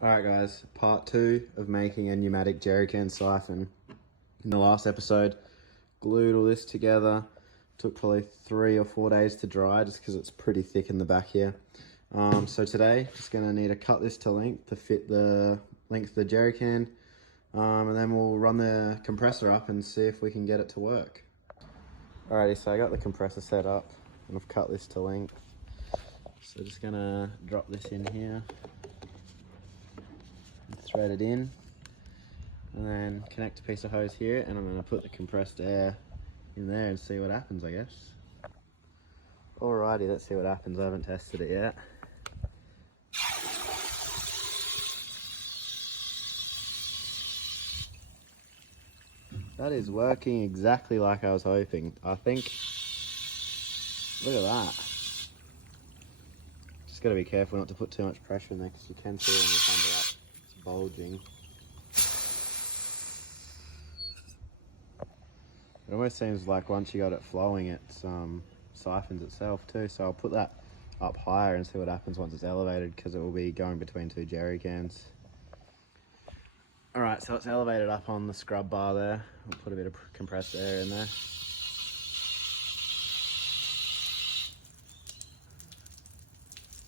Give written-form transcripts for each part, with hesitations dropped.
Alright guys, part 2 of making a pneumatic jerry can siphon. In the last episode, glued all this together. Took probably 3 or 4 days to dry just because it's pretty thick in the back here. So today, just going to need to cut this to length to fit the length of the jerry can. And then we'll run the compressor up and see if we can get it to work. Alrighty, so I got the compressor set up and I've cut this to length. So just going to drop this in here. Thread it in and then connect a piece of hose here, and I'm going to put the compressed air in there and see what happens, I guess. Alrighty, let's see what happens. I haven't tested it yet. That is working exactly like I was hoping. I think, look at that. Just got to be careful not to put too much pressure in there because you can see when you come to that. Bulging. It almost seems like once you got it flowing, it siphons itself too. So I'll put that up higher and see what happens once it's elevated, because it will be going between 2 jerry cans. Alright, so it's elevated up on the scrub bar there. I'll put a bit of compressed air in there.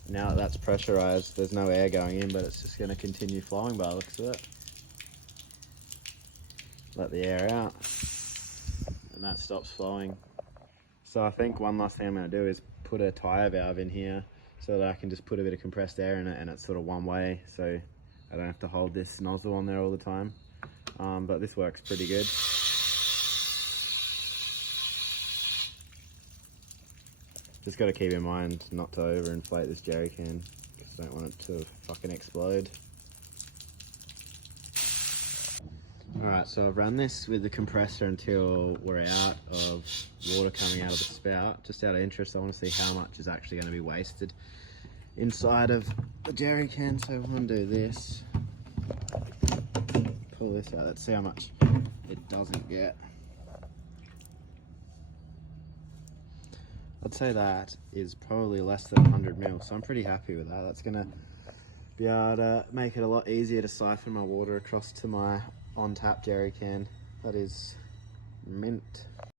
Now that that's pressurized, there's no air going in, but it's just going to continue flowing by the looks of it. Let the air out, and that stops flowing. So I think one last thing I'm going to do is put a tyre valve in here so that I can just put a bit of compressed air in it, and it's sort of one way, so I don't have to hold this nozzle on there all the time. But this works pretty good. Just got to keep in mind not to overinflate this jerry can, because I don't want it to fucking explode. Alright, so I've run this with the compressor until we're out of water coming out of the spout. Just out of interest, I want to see how much is actually going to be wasted inside of the jerry can. So I'm going to do this. Pull this out, let's see how much it doesn't get. I'd say that is probably less than 100 mil, so I'm pretty happy with that. That's gonna be able to make it a lot easier to siphon my water across to my on-tap jerry can. That is mint.